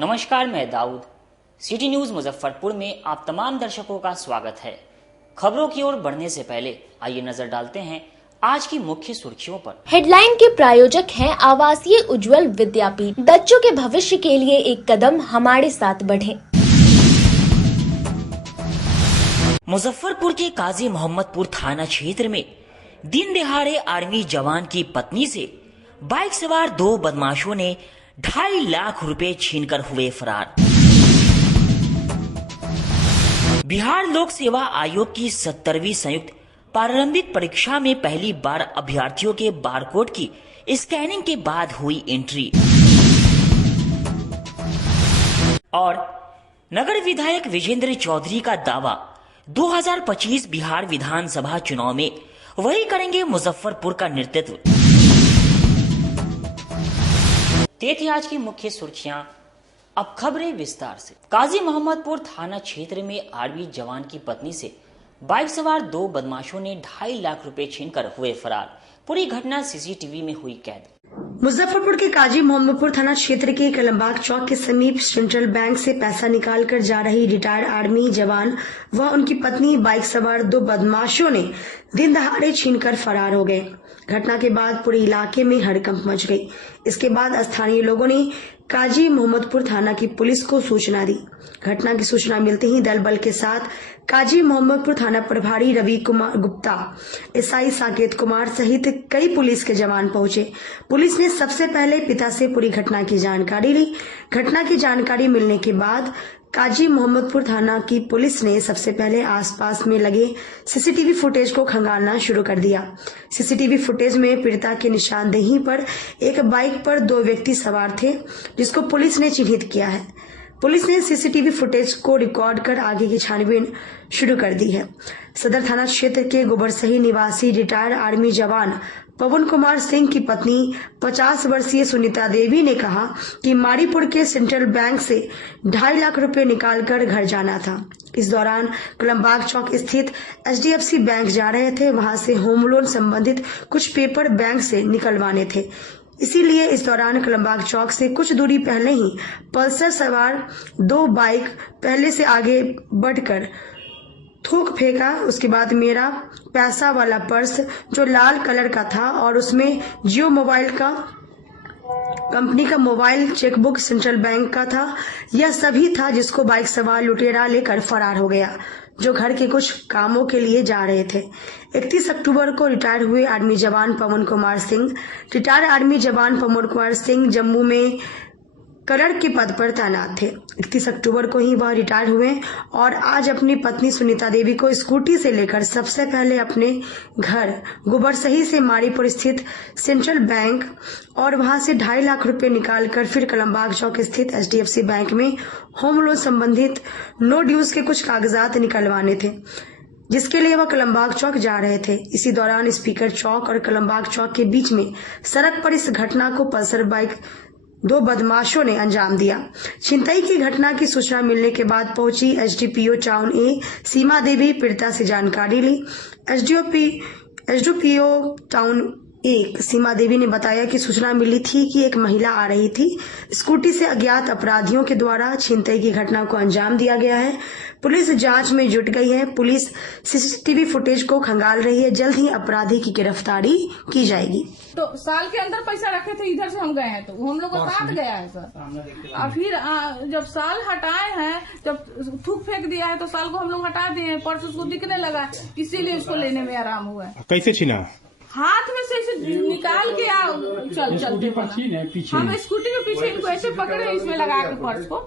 नमस्कार, मैं Dawood. City news Muzaffarpur में आप तमाम दर्शकों का स्वागत है। खबरों की ओर बढ़ने से पहले आइए नजर डालते हैं आज की मुख्य सुर्खियों पर। हेडलाइन के प्रायोजक हैं आवासीय उज्ज्वल विद्यापीठ। बच्चों के भविष्य के लिए एक कदम हमारे साथ बढ़ें। मुजफ्फरपुर के काजी मोहम्मदपुर थाना क्षेत्र में दिन दहाड़े आर्मी जवान की पत्नी से बाइक सवार 2 बदमाशों ने 2.5 लाख रुपए छीनकर हुए फरार। बिहार लोक सेवा आयोग की 70वीं संयुक्त प्रारंभिक परीक्षा में पहली बार अभ्यर्थियों के बारकोड की स्कैनिंग के बाद हुई एंट्री। और नगर विधायक विजेंद्र चौधरी का दावा, 2025 बिहार विधानसभा चुनाव में वही करेंगे मुजफ्फरपुर का नेतृत्व। ये थी आज की मुख्य सुर्खियां। अब खबरें विस्तार से। काजी मोहम्मदपुर थाना क्षेत्र में आर्मी जवान की पत्नी से बाइक सवार 2 बदमाशों ने 2.5 लाख रुपए छीनकर हुए फरार। पूरी घटना सीसीटीवी में हुई कैद। मुजफ्फरपुर के काजी मोहम्मदपुर थाना क्षेत्र के कलमबाग चौक के समीप सेंट्रल बैंक से पैसा निकालकर जा रही रिटायर्ड आर्मी जवान व उनकी पत्नी बाइक सवार 2 बदमाशों ने दिन दहाड़े छीनकर फरार हो गए। घटना के बाद पूरे इलाके में हड़कंप मच गई। इसके बाद स्थानीय लोगों ने काजी मोहम्मदपुर थाना की पुलिस को सूचना दी। घटना की सूचना मिलते ही दल बल के साथ काजी मोहम्मदपुर थाना प्रभारी रवि कुमार गुप्ता, एसआई साकेत कुमार सहित कई पुलिस के जवान पहुंचे। पुलिस ने सबसे पहले पिता से पूरी घटना की जानकारी ली। घटना की जानकारी मिलने के बाद काजी मोहम्मदपुर थाना की पुलिस ने सबसे पहले आसपास में लगे सीसीटीवी फुटेज को खंगालना शुरू कर दिया। सीसीटीवी फुटेज में पीड़िता के निशानदेही पर एक बाइक पर 2 व्यक्ति सवार थे, जिसको पुलिस ने चिन्हित किया है। पुलिस ने सीसीटीवी फुटेज को रिकॉर्ड कर आगे की छानबीन शुरू कर दी है। सदर थाना क्षेत्र के गोबरसही निवासी रिटायर्ड आर्मी जवान पवन कुमार सिंह की पत्नी 50 वर्षीय सुनीता देवी ने कहा कि मारीपुर के सेंट्रल बैंक से 2.5 लाख रुपए निकालकर घर जाना था। इस दौरान कलमबाग चौक स्थित HDFC बैंक जा रहे थे। वहां से होम लोन संबंधित कुछ पेपर बैंक से निकलवाने थे, इसीलिए इस दौरान कलमबाग चौक से कुछ दूरी पहले ही पल्सर सवार 2 बाइक पहले से आगे बढ़कर थूक फेंका। उसके बाद मेरा पैसा वाला पर्स जो लाल कलर का था और उसमें जियो मोबाइल का कंपनी का मोबाइल, चेकबुक सेंट्रल बैंक का था, यह सभी था, जिसको बाइक सवार लुटेरा लेकर फरार हो गया, जो घर के कुछ कामों के लिए जा रहे थे। 31 अक्टूबर को रिटायर हुए आर्मी जवान पवन कुमार सिंह, जम्मू में कलर के पद पर तैनात थे। 31 अक्टूबर को ही वह रिटायर हुए और आज अपनी पत्नी सुनीता देवी को स्कूटी से लेकर सबसे पहले अपने घर गोबरसही से मारीपुर स्थित सेंट्रल बैंक और वहां से 2.5 लाख रुपए निकालकर फिर कलमबाग चौक स्थित HDFC बैंक में होम लोन संबंधित नो ड्यूज के कुछ कागजात निकलवाने थे, जिसके लिए वह कलमबाग चौक जा रहे थे। इसी दौरान स्पीकर चौक और कलमबाग चौक के बीच में सड़क पर इस घटना को पल्सर बाइक 2 बदमाशों ने अंजाम दिया। छिनतई की घटना की सूचना मिलने के बाद पहुंची SDPO टाउन A सीमा देवी, पीड़िता से जानकारी ली। SDPO टाउन 1 सीमा देवी ने बताया कि सूचना मिली थी कि एक महिला आ रही थी। स्कूटी से अज्ञात अपराधियों के द्वारा छिनतई की घटना को अंजाम दिया गया है। पुलिस जांच में जुट गई है। पुलिस सीसीटीवी फुटेज को खंगाल रही है। जल्द ही अपराधी की गिरफ्तारी की जाएगी। तो साल के अंदर पैसा रखे थे, इधर से हम गए हैं तो हम लोग का साथ गया है सर। और फिर जब साल हटाए हैं, जब थूक फेंक दिया है तो साल को हम लोग हटा दिए। पर्स उसको दिखने लगा, इसीलिए उसको लेने में आराम हुआ है। कैसे छीना? हाथ में से निकाल के चलते हम स्कूटी के पीछे इनको ऐसे पकड़े, इसमें लगा के पर्स को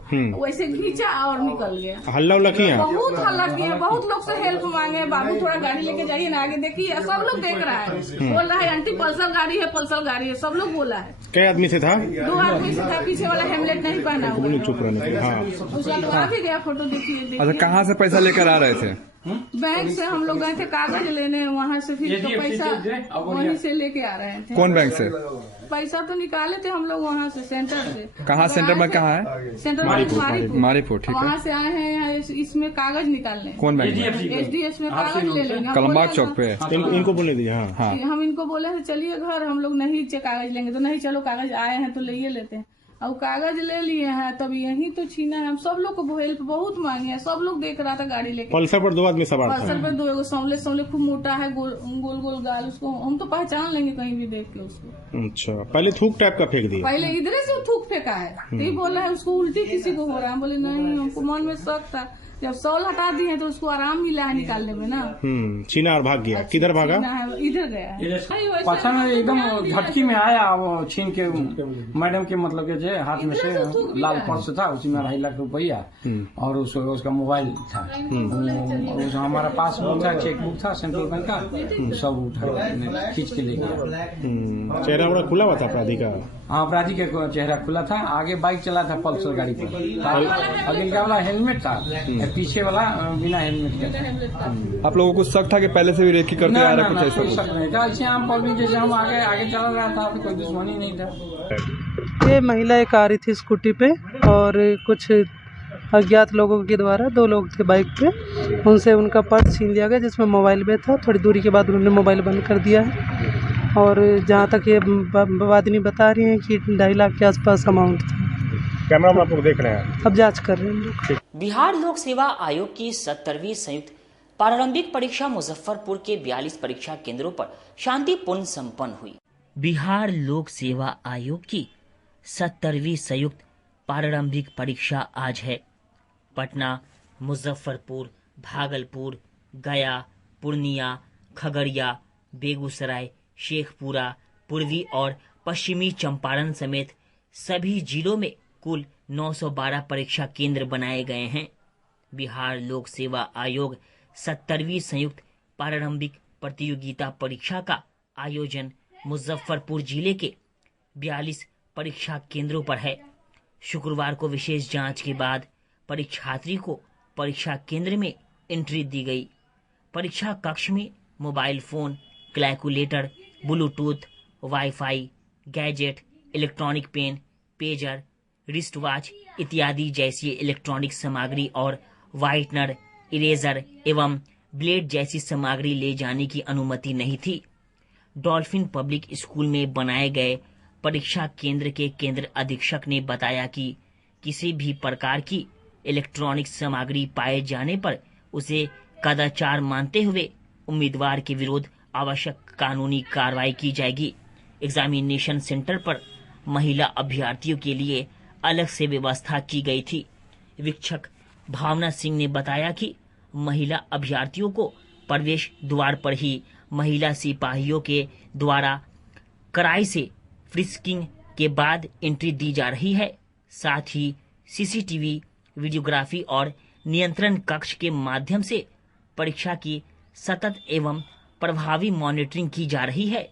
वैसे खींचा और निकल गया। हल्ला उल्ला किया? बहुत हल्ला किया, बहुत लोग से हेल्प मांगे, बाबू थोड़ा गाड़ी लेके जाइए ना, आगे देखिए। सब लोग देख रहा है, बोल रहा है आंटी पल्सर गाड़ी है, सब लोग बोला है। क्या आदमी से था? 2 आदमी से था। पीछे वाला हेमलेट नहीं पहना हुआ, चुप रहने। हाँ, उसका तो आ भी गया, फोटो देखिए। अच्छा, कहाँ से पैसा लेकर आ रहे थे? बैंक से हम लोग गए थे कागज लेने, वहाँ से फिर तो पैसा वहीं से लेके आ रहे थे। कौन बैंक से? पैसा तो निकाले थे हम लोग वहाँ से, सेंटर से। कहाँ सेंटर में? कहाँ है? सेंटर मारीपुर। ठीक है। वहाँ से आए हैं इसमें कागज निकालने। कौन बैंक? HDFC में कागज ले लेंगे। कलमबाग चौक पे इनको बोले दिए। हाँ, हम इनको बोले थे चलिए घर, हम लोग नहीं कागज लेंगे तो नहीं, चलो कागज आए हैं तो ले लेते हैं। और कागज ले लिए हैं, तब यही तो छीना है। हम सब लोग को हेल्प बहुत मांगे हैं, सब लोग देख रहा था गाड़ी लेके। पल्सर पर 2 आदमी सवार पल्सर था। पर 2 एगो सांवले खूब मोटा है, गोल गोल गाल, उसको हम तो पहचान लेंगे कहीं भी देख के उसको। अच्छा, पहले थूक टाइप का फेंक दिया। पहले इधर से थूक फेंका है, तो बोला है उसको उल्टी किसी को हो रहा है। बोले नहीं, हमको मन में शक था। जब सॉल हटा दिए तो उसको आराम मिला है निकालने में ना। छीना और भाग गया। किधर भागा? इधर गया। पता नहीं, एकदम झटकी में आया वो छीन के मैडम के मतलब के जे हाथ में से लाल पर्स था, उसी में 2.5 लाख रुपया और उसका मोबाइल था। हमारा पासबुक था, चेकबुक था सेंट्रल बैंक का, सब उठा खींच के ले गया। चेहरा बड़ा खुला हुआ था अपराधी का। हाँ, अपराधी का चेहरा खुला था। आगे बाइक चला था पल्सर गाड़ी पर, अगले का वाला हेलमेट था, पीछे वाला बिना हेलमेट का। आप लोगों को शक था कि पहले से भी रेकी करते आ रहा कुछ कोई ऐसा? शक नहीं था। ऐसे आम पब्लिक जैसे हम आगे चला रहा था, कोई दुश्मनी नहीं था। ये महिला एक आ रही थी स्कूटी पे और कुछ अज्ञात लोगों के द्वारा 2 लोग थे बाइक पे, उनसे उनका पर्स छीन लिया गया जिसमें मोबाइल भी था। थोड़ी दूरी के बाद उन्होंने मोबाइल बंद कर दिया है और जहाँ तक ये आदमी बता रही हैं कि 2.5 लाख के आसपास अमाउंट था। कैमरा में आप लोग देख रहे हैं, अब जांच कर रहे हैं हम लोग। बिहार लोक सेवा आयोग की 70वीं संयुक्त प्रारंभिक परीक्षा मुजफ्फरपुर के 42 परीक्षा केंद्रों पर शांतिपूर्ण संपन्न हुई। बिहार लोक सेवा आयोग की 70वीं संयुक्त प्रारंभिक परीक्षा आज है। पटना, मुजफ्फरपुर, भागलपुर, गया, पूर्णिया, खगड़िया, बेगूसराय, शेखपुरा, पूर्वी और पश्चिमी चंपारण समेत सभी जिलों में कुल 912 परीक्षा केंद्र बनाए गए हैं। बिहार लोक सेवा आयोग 70वीं संयुक्त प्रारंभिक प्रतियोगिता परीक्षा का आयोजन मुजफ्फरपुर जिले के 42 परीक्षा केंद्रों पर है। शुक्रवार को विशेष जांच के बाद परीक्षार्थी को परीक्षा केंद्र में एंट्री दी गई। परीक्षा कक्ष में mobile phone, calculator, Bluetooth, WiFi, gadget, electronic pen, pager, wrist watch इत्यादि जैसी इलेक्ट्रॉनिक सामग्री और व्हाइटनर, इरेजर एवं ब्लेड जैसी सामग्री ले जाने की अनुमति नहीं थी। डॉल्फिन पब्लिक स्कूल में बनाए गए परीक्षा केंद्र के केंद्र अधीक्षक ने बताया कि किसी भी प्रकार की इलेक्ट्रॉनिक सामग्री पाए जाने पर उसे कदाचार मानते हुए उम्मीदवार के विरुद्ध आवश्यक कानूनी कार्रवाई की जाएगी। एग्जामिनेशन सेंटर पर महिला अभ्यर्थियों के लिए अलग से व्यवस्था की गई थी। वीक्षक भावना सिंह ने बताया कि महिला अभ्यर्थियों को प्रवेश द्वार पर ही महिला सिपाहियों के द्वारा कड़ाई से फ्रिस्किंग के बाद एंट्री दी जा रही है। साथ ही सीसीटीवी, वीडियोग्राफी और नियंत्रण कक्ष के माध्यम से परीक्षा की सतत एवं प्रभावी मॉनिटरिंग की जा रही है।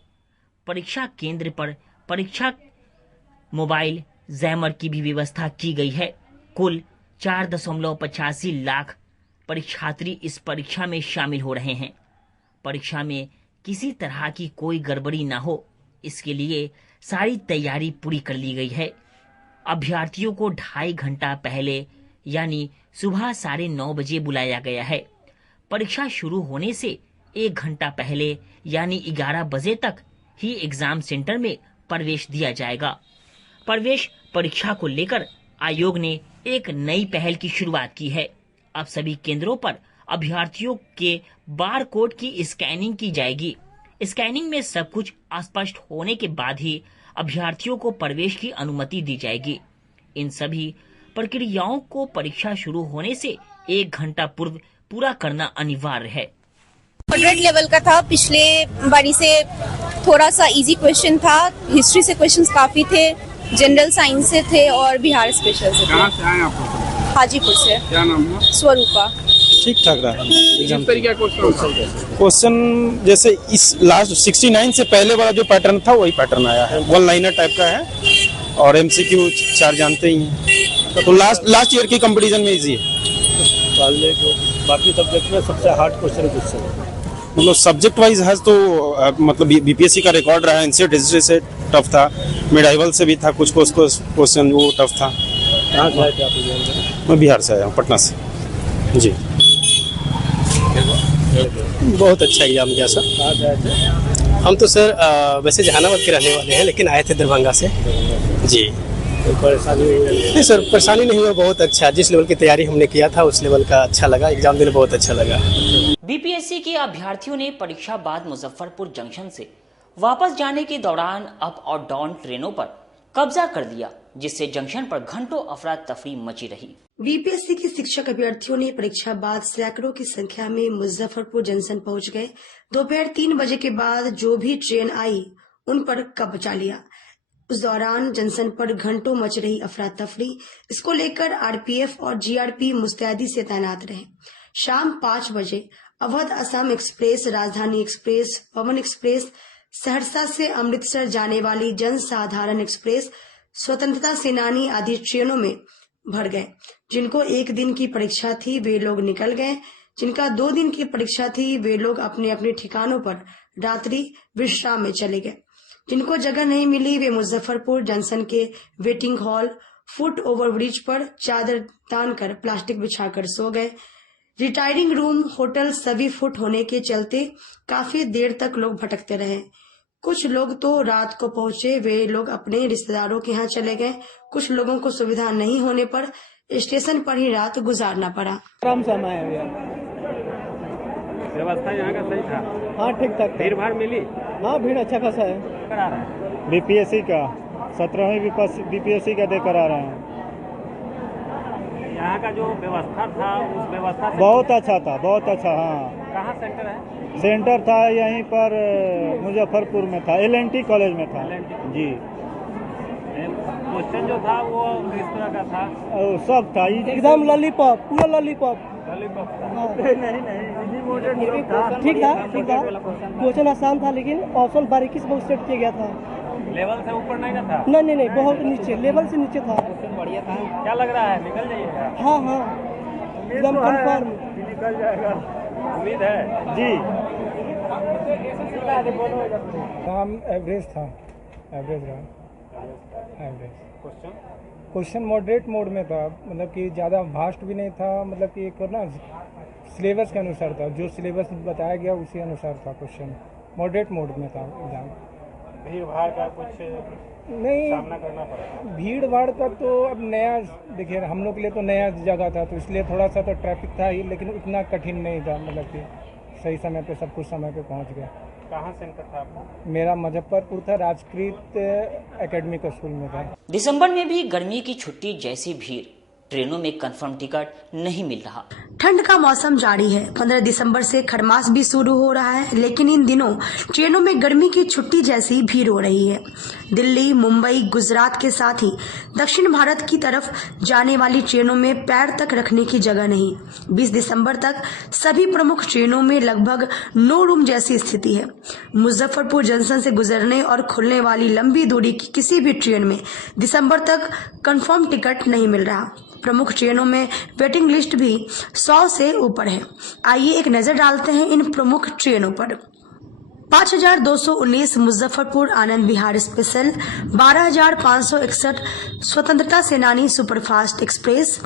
परीक्षा केंद्र पर परीक्षा मोबाइल जैमर की भी व्यवस्था की गई है। कुल 4.85 लाख परीक्षार्थी इस परीक्षा में शामिल हो रहे हैं। परीक्षा में किसी तरह की कोई गड़बड़ी न हो, इसके लिए सारी तैयारी पूरी कर ली गई है। अभ्यर्थियों को 2.5 घंटा पहले यानी सुबह 9:30 बजे बुलाया गया है। परीक्षा शुरू होने से 1 घंटा पहले यानी 11 बजे तक ही एग्जाम सेंटर में प्रवेश दिया जाएगा। प्रवेश परीक्षा को लेकर आयोग ने एक नई पहल की शुरुआत की है। अब सभी केंद्रों पर अभ्यर्थियों के बार कोड की स्कैनिंग की जाएगी। स्कैनिंग में सब कुछ स्पष्ट होने के बाद ही अभ्यर्थियों को प्रवेश की अनुमति दी जाएगी। इन सभी प्रक्रियाओं को परीक्षा शुरू होने से 1 घंटा पूर्व पूरा करना अनिवार्य है। मॉडरेट लेवल का था, पिछले बारी से थोड़ा सा इजी क्वेश्चन था। हिस्ट्री से क्वेश्चंस काफी थे, जनरल साइंस से थे और बिहार स्पेशल से थे। कहाँ से आए आप? हाजीपुर से। क्या नाम है? स्वरूपा। ठीक ठाक रहा। किस तरीके का क्वेश्चन जैसे इस लास्ट 69 से पहले वाला जो पैटर्न था वही पैटर्न आया है। 1 लाइनर टाइप का है और MCQ 4 जानते ही हैं, तो लास्ट ईयर की कंपटीशन में इजी है। बाकी सब्जेक्ट में सबसे हार्ड क्वेश्चन मतलब सब्जेक्ट वाइज है तो मतलब BPSC का रिकॉर्ड रहा है। एनसीईआरटी हिस्ट्री से टफ था, मिडाइवल से भी था, कुछ क्वेश्चन वो टफ था। कहाँ से आए थे आप? मैं बिहार से आया हूँ, पटना से जी। बहुत अच्छा एग्जाम गया सर। कहाँ से आए थे? हम तो सर वैसे जहानाबाद के रहने वाले हैं, लेकिन आए थे दरभंगा से जी। कोई परेशानी हुई? नहीं सर, परेशानी नहीं हुआ, बहुत अच्छा। जिस लेवल की तैयारी हमने किया था उस लेवल का अच्छा लगा, एग्जाम देने बहुत अच्छा लगा। बीपीएससी के अभ्यर्थियों ने परीक्षा बाद मुजफ्फरपुर जंक्शन से वापस जाने के दौरान अप और डाउन ट्रेनों पर कब्जा कर लिया, जिससे जंक्शन पर घंटों अफरा तफरी मची रही। बीपीएससी के शिक्षक अभ्यर्थियों ने परीक्षा बाद सैकड़ों की संख्या में मुजफ्फरपुर जंक्शन पहुंच गए। दोपहर 3 बजे के बाद जो भी ट्रेन आई उन पर कब्जा लिया। उस दौरान जंक्शन पर घंटों मच रही अफरा तफरी। इसको लेकर आरपीएफ और जीआरपी मुस्तैदी से तैनात रहे। शाम 5 बजे अवध असम एक्सप्रेस, राजधानी एक्सप्रेस, पवन एक्सप्रेस, सहरसा से अमृतसर जाने वाली जनसाधारण एक्सप्रेस, स्वतंत्रता सेनानी आदि ट्रेनों में भर गए। जिनको 1 दिन की परीक्षा थी वे लोग निकल गए। जिनका 2 दिन की परीक्षा थी वे लोग अपने अपने ठिकानों पर रात्रि विश्राम में चले गए। जिनको जगह नहीं मिली वे मुजफ्फरपुर जंक्शन के waiting hall, foot over bridge पर चादर तानकर प्लास्टिक बिछाकर सो गए। रिटायरिंग रूम, होटल सभी फुट होने के चलते काफी देर तक लोग भटकते रहे। कुछ लोग तो रात को पहुंचे, वे लोग अपने रिश्तेदारों के यहाँ चले गए। कुछ लोगों को सुविधा नहीं होने पर स्टेशन पर ही रात गुजारना पड़ा। आराम से आए भैया। व्यवस्था यहाँ का सही था? हाँ ठीक ठाक। भीड़ भाड़ मिली? हाँ भीड़ अच्छा खासा है। बीपीएससी का 17वीं बीपीएससी का देकर आ रहे हैं। यहाँ का जो व्यवस्था था उस व्यवस्था से बहुत अच्छा था, बहुत अच्छा। हाँ, कहाँ सेंटर है? सेंटर था यहीं पर मुजफ्फरपुर में था, LNT कॉलेज में था जी। क्वेश्चन जो था वो किस तरह का था? सब था एकदम लॉलीपॉप, पूरा लॉलीपॉप। ठीक था। क्वेश्चन आसान था लेकिन ऑप्शन बारीकी से बहुत सेट किया गया था। लेवल से ऊपर नहीं ना था? नहीं, बहुत नीचे, लेवल से नीचे था। बढ़िया था। क्या लग रहा है, निकल जाइएगा? हाँ एकदम कंफर्म निकल जाएगा, उम्मीद है जी। काम एवरेज था, एवरेज रहा। क्वेश्चन मॉडरेट मोड में था, मतलब कि ज़्यादा वास्ट भी नहीं था, मतलब कि एक ना सिलेबस के अनुसार था, जो सिलेबस बताया गया उसी अनुसार था। क्वेश्चन मॉडरेट मोड में था एग्जाम। भीड़ भाड़ का कुछ नहीं सामना करना पड़ा? भीड़ भाड़ का तो अब नया, देखिए हम लोग के लिए तो नया जगह था तो इसलिए थोड़ा सा तो ट्रैफिक था ही, लेकिन उतना कठिन नहीं था, मतलब कि सही समय पे सब कुछ समय पे पहुंच गया। कहाँ सेंटर था आपका? मेरा मुजफ्फरपुर था, राजकृत एकेडमिक स्कूल में था। दिसंबर में भी गर्मी की छुट्टी जैसी भीड़, ट्रेनों में कंफर्म टिकट नहीं मिल रहा। ठंड का मौसम जारी है। 15 दिसंबर से खरमास भी शुरू हो रहा है, लेकिन इन दिनों ट्रेनों में गर्मी की छुट्टी जैसी भीड़ हो रही है। दिल्ली, मुंबई, गुजरात के साथ ही दक्षिण भारत की तरफ जाने वाली ट्रेनों में पैर तक रखने की जगह नहीं। 20 दिसंबर तक सभी प्रमुख ट्रेनों में लगभग नो रूम जैसी स्थिति है। मुजफ्फरपुर जंक्शन से गुजरने और खुलने वाली लंबी दूरी की किसी भी ट्रेन में दिसंबर तक कंफर्म टिकट नहीं मिल रहा। प्रमुख ट्रेनों में वेटिंग लिस्ट भी 100 से ऊपर है। आइए एक नजर डालते हैं इन प्रमुख ट्रेनों पर। 5219 मुजफ्फरपुर आनंद विहार स्पेशल, 12561 स्वतंत्रता सेनानी सुपरफास्ट एक्सप्रेस,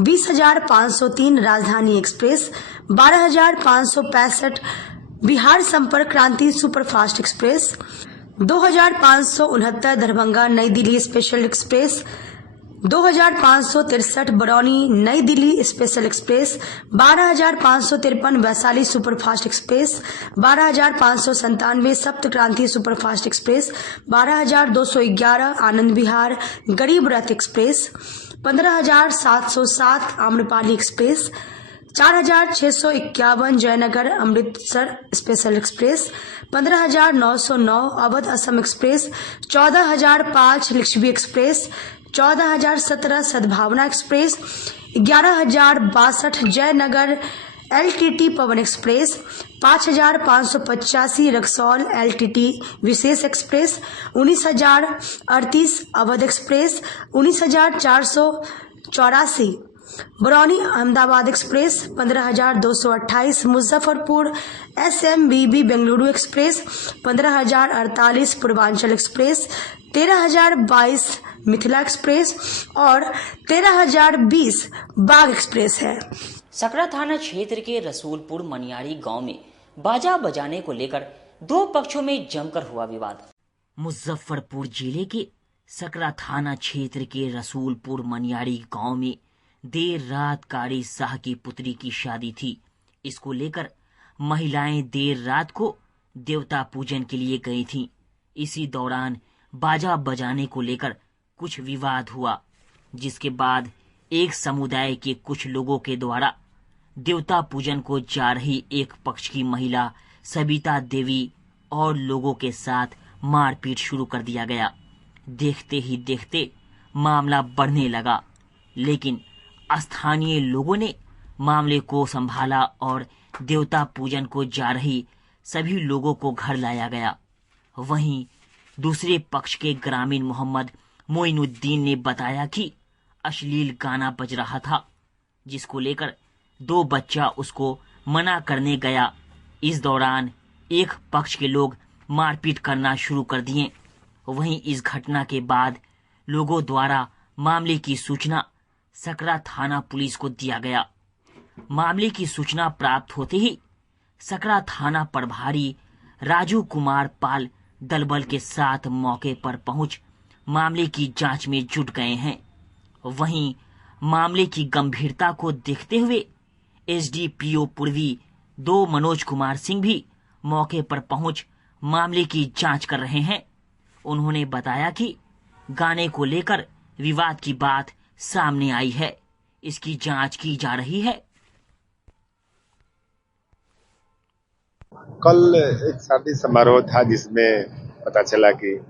20503 राजधानी एक्सप्रेस, 12565 बिहार संपर्क क्रांति सुपरफास्ट एक्सप्रेस, 2569 दरभंगा नई दिल्ली स्पेशल एक्सप्रेस, 2563 बरौनी नई Delhi special express, 12553 Vaishali superfast express, 12597 सप्त क्रांति सुपरफास्ट एक्सप्रेस, 12211 आनंद Vihar Garib Rath express, 15707 Amrapali express, 4651 Jaynagar Amritsar special express, 15909 Awadh Assam express, 14005 Lichchhavi express, 14017 Sadbhavna express, 11062 Jaynagar LTT Pawan express, 5585 Raxaul LTT विशेष express, 19038 Awadh express, 19484 Barauni Ahmedabad express, 15228 Muzaffarpur SMBB Bengaluru express, 15048 Purvanchal express, 13022 Mithila express और 13020 बाग एक्सप्रेस है। सकरा थाना क्षेत्र के रसूलपुर मनियारी गांव में बाजा बजाने को लेकर दो पक्षों में जमकर हुआ विवाद। मुजफ्फरपुर जिले के सकरा थाना क्षेत्र के रसूलपुर मनियारी गांव में देर रात कारी शाह की पुत्री की शादी थी। इसको लेकर महिलाएं देर रात को देवता पूजन के लिए गई थीं। इसी दौरान बाजा बजाने को लेकर कुछ विवाद हुआ, जिसके बाद एक समुदाय के कुछ लोगों के द्वारा देवता पूजन को जा रही एक पक्ष की महिला सबिता देवी और लोगों के साथ मारपीट शुरू कर दिया गया। देखते ही देखते मामला बढ़ने लगा, लेकिन स्थानीय लोगों ने मामले को संभाला और देवता पूजन को जा रही सभी लोगों को घर लाया गया। वहीं दूसरे पक्ष के ग्रामीण मोहम्मद मोइनुद्दीन ने बताया कि अश्लील गाना बज रहा था, जिसको लेकर दो बच्चा उसको मना करने गया। इस दौरान एक पक्ष के लोग मारपीट करना शुरू कर दिए। वहीं इस घटना के बाद लोगों द्वारा मामले की सूचना सकरा थाना पुलिस को दिया गया। मामले की सूचना प्राप्त होते ही सकरा थाना प्रभारी राजू कुमार पाल दलबल के साथ मौके पर पहुंच मामले की जांच में जुट गए हैं। वहीं मामले की गंभीरता को देखते हुए एसडीपीओ पूर्वी 2 मनोज कुमार सिंह भी मौके पर पहुंच मामले की जांच कर रहे हैं। उन्होंने बताया कि गाने को लेकर विवाद की बात सामने आई है, इसकी जांच की जा रही है। कल एक शादी समारोह था जिसमें पता चला कि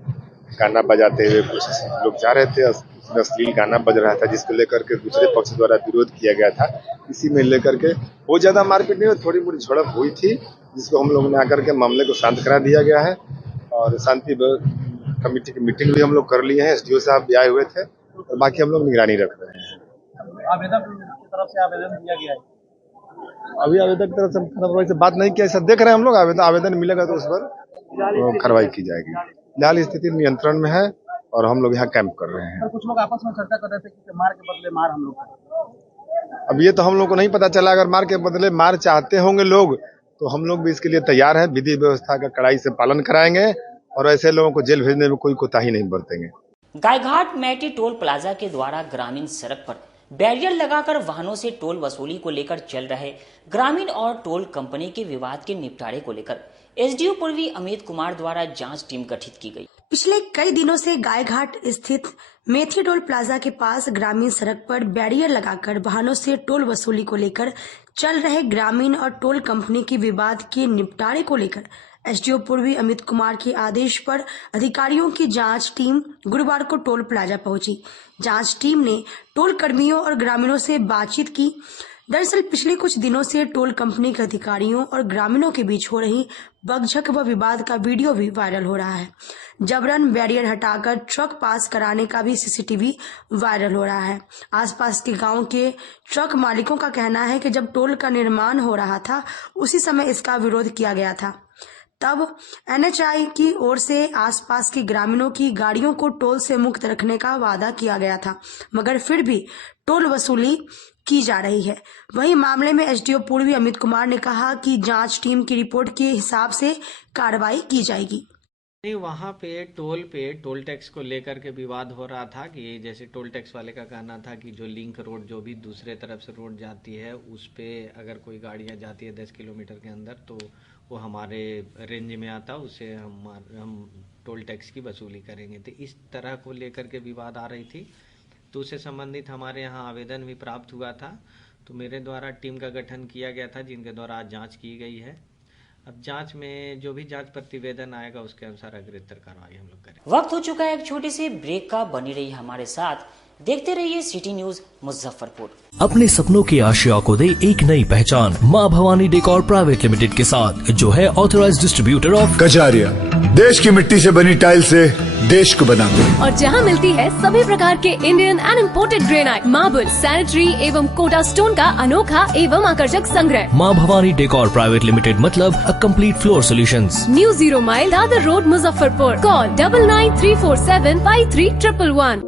गाना बजाते हुए कुछ लोग जा रहे थे, उसमें अश्लील गाना बज रहा था, जिसको लेकर के दूसरे पक्ष द्वारा विरोध किया गया था। इसी में लेकर के बहुत ज्यादा मारपीट नहीं, थोड़ी मोड़ी झड़प हुई थी, जिसको हम लोगों ने आकर के मामले को शांत करा दिया गया है और शांति कमेटी की मीटिंग भी हम लोग कर लिए हैं। एसडीओ साहब भी आए हुए थे और बाकी हम लोग निगरानी रख रहे हैं। आवेदक की तरफ से आवेदन दिया गया है, अभी आवेदक की तरफ से बात नहीं किया, ऐसा देख रहे हैं हम लोग। आवेदन मिलेगा तो उस पर कार्रवाई की जाएगी। फिलहाल स्थिति नियंत्रण में है और हम लोग यहाँ कैंप कर रहे हैं। कुछ लोग आपस में चर्चा कर रहे थे कि मार के बदले मार हम लोग। अब ये तो हम लोग को नहीं पता चला। अगर मार के बदले मार चाहते होंगे लोग तो हम लोग भी इसके लिए तैयार हैं। विधि व्यवस्था का कड़ाई से पालन कराएंगे और ऐसे लोगों को जेल भेजने में कोई कोताही नहीं बरतेंगे। गायघाट मैटी टोल प्लाजा के द्वारा ग्रामीण सड़क पर बैरियर लगाकर वाहनों से टोल वसूली को लेकर चल रहे ग्रामीण और टोल कंपनी के विवाद के निपटारे को लेकर एसडीओ पूर्वी अमित कुमार द्वारा जांच टीम गठित की गई। पिछले कई दिनों से गायघाट स्थित मेथी टोल प्लाजा के पास ग्रामीण सड़क पर बैरियर लगाकर वाहनों से टोल वसूली को लेकर चल रहे ग्रामीण और टोल कंपनी के विवाद के निपटारे को लेकर एसडीओ पूर्वी अमित कुमार के आदेश पर अधिकारियों की जांच टीम गुरुवार को टोल प्लाजा पहुंची। जांच टीम ने टोल कर्मियों और ग्रामीणों से बातचीत की। दरअसल पिछले कुछ दिनों से टोल कंपनी के अधिकारियों और ग्रामीणों के बीच हो रही बकझक व विवाद का वीडियो भी वायरल हो रहा है। जबरन बैरियर हटाकर ट्रक पास कराने का भी सीसीटीवी वायरल हो रहा है। आसपास के गांव के ट्रक मालिकों का कहना है कि जब टोल का निर्माण हो रहा था उसी समय इसका विरोध किया गया था। तब एनएचआई की ओर से आसपास के ग्रामीणों की गाड़ियों को टोल से मुक्त रखने का वादा किया गया था, मगर फिर भी टोल वसूली की जा रही है। वहीं मामले में एसडीओ पूर्वी अमित कुमार ने कहा कि जांच टीम की रिपोर्ट के हिसाब से कार्रवाई की जाएगी। वहाँ पे टोल टैक्स को लेकर के विवाद हो रहा था कि जैसे टोल टैक्स वाले का कहना था कि जो लिंक रोड जो भी दूसरे तरफ से रोड जाती है उस पे अगर कोई गाड़ियाँ जाती है 10 किलोमीटर के अंदर तो वो हमारे रेंज में आता, उससे हम टोल टैक्स की वसूली करेंगे। तो इस तरह को लेकर के विवाद आ रही थी, तो उससे संबंधित हमारे यहाँ आवेदन भी प्राप्त हुआ था। तो मेरे द्वारा टीम का गठन किया गया था जिनके द्वारा आज जांच की गई है। अब जांच में जो भी जांच प्रतिवेदन आएगा उसके अनुसार अग्रेतर कार्रवाई हम लोग करेंगे। वक्त हो चुका है एक छोटे से ब्रेक का। बनी रही हमारे साथ, देखते रहिए सिटी न्यूज मुजफ्फरपुर। अपने सपनों की आशिया को दे एक नई पहचान माँ भवानी डेकोर प्राइवेट लिमिटेड के साथ, जो है ऑथराइज्ड डिस्ट्रीब्यूटर ऑफ कजारिया। देश की मिट्टी से बनी टाइल से देश को बनाते हैं। और जहाँ मिलती है सभी प्रकार के Indian and imported granite, marble, sanitary एवं कोटा स्टोन का अनोखा एवं आकर्षक संग्रह। माँ भवानी डेकोर प्राइवेट लिमिटेड मतलब a complete floor solutions. New 0 mile Dadar road Muzaffarpur. Call 9934753111।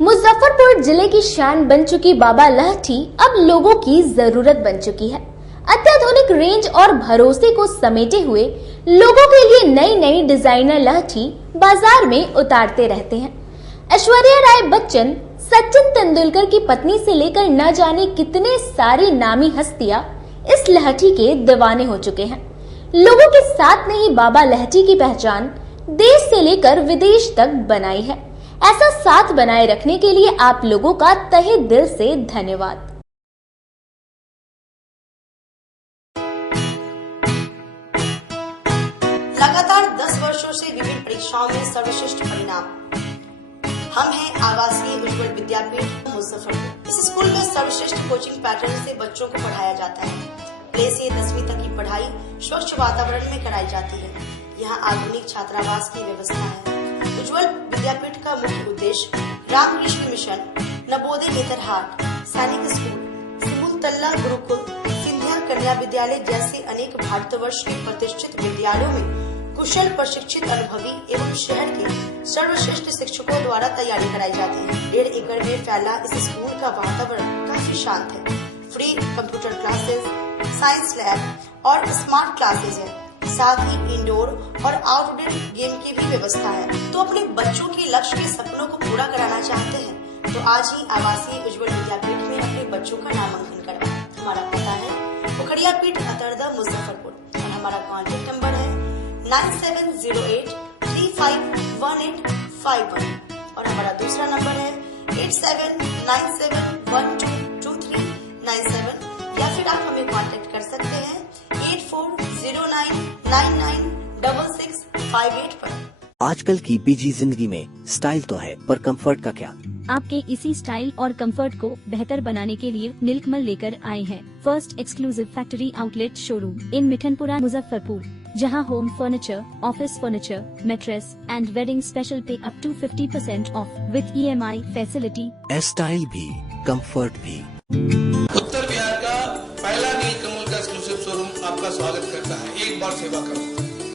Muzaffarpur जिले की शान बन चुकी बाबा लाठी अब लोगों की जरूरत बन चुकी है। अत्याधुनिक रेंज और भरोसे को समेटे हुए लोगों के लिए नई नई डिजाइनर लहठी बाजार में उतारते रहते हैं। ऐश्वर्या राय बच्चन, सचिन तेंदुलकर की पत्नी से लेकर न जाने कितने सारी नामी हस्तियां इस लहठी के दीवाने हो चुके हैं। लोगों के साथ ने ही बाबा लहठी की पहचान देश से लेकर विदेश तक बनाई है। ऐसा साथ बनाए रखने के लिए आप लोगों का तहे दिल से धन्यवाद। लगातार 10 वर्षों से विभिन्न परीक्षाओं में सर्वश्रेष्ठ परिणाम। हम हैं आवासीय उज्ज्वल विद्यापीठ मुजफ्फरपुर। इस स्कूल में सर्वश्रेष्ठ कोचिंग पैटर्न से बच्चों को पढ़ाया जाता है। प्ले से 10वीं तक की पढ़ाई स्वच्छ वातावरण में कराई जाती है। यहाँ आधुनिक छात्रावास की व्यवस्था है। उज्ज्वल विद्यापीठ का मुख्य उद्देश्य रामकृष्ण मिशन, नवोदय नेतरहाट, सैनिक स्कूल, सिमुलतला गुरुकुल, सिंधिया कन्या विद्यालय जैसे अनेक भारतवर्ष के प्रतिष्ठित विद्यालयों में कुशल प्रशिक्षित अनुभवी एवं शहर के सर्वश्रेष्ठ शिक्षकों द्वारा तैयारी कराई जाती है। 1.5 एकड़ में फैला इस स्कूल का वातावरण काफी शांत है। Free computer classes, science lab और स्मार्ट क्लासेस है। साथ ही इंडोर और आउटडोर गेम की भी व्यवस्था है। तो अपने बच्चों के लक्ष्य के सपनों को पूरा कराना चाहते हैं तो आज ही आवासीय उज्ज्वल विद्यापीठ में अपने बच्चों का नामांकन करवाएं। हमारा पता है पोखरिया पीठ अतरदा मुजफ्फरपुर और हमारा कॉन्टेक्ट नंबर है 9708 351851 और हमारा दूसरा नंबर है 8797122397 या फिर आप हमें कॉन्टेक्ट कर सकते हैं 8409996658 पर। आजकल की बिजी जिंदगी में स्टाइल तो है पर कंफर्ट का क्या? आपके इसी स्टाइल और कंफर्ट को बेहतर बनाने के लिए नीलकमल लेकर आए हैं first exclusive factory outlet showroom in Mithanpura Muzaffarpur, जहां home furniture, office furniture, mattress and wedding special पे up to 50% off with EMI facility. Style भी कंफर्ट भी। उत्तर बिहार का पहला नीलकमल का एक्सक्लूसिव शोरूम आपका स्वागत करता है। एक बार सेवा करो।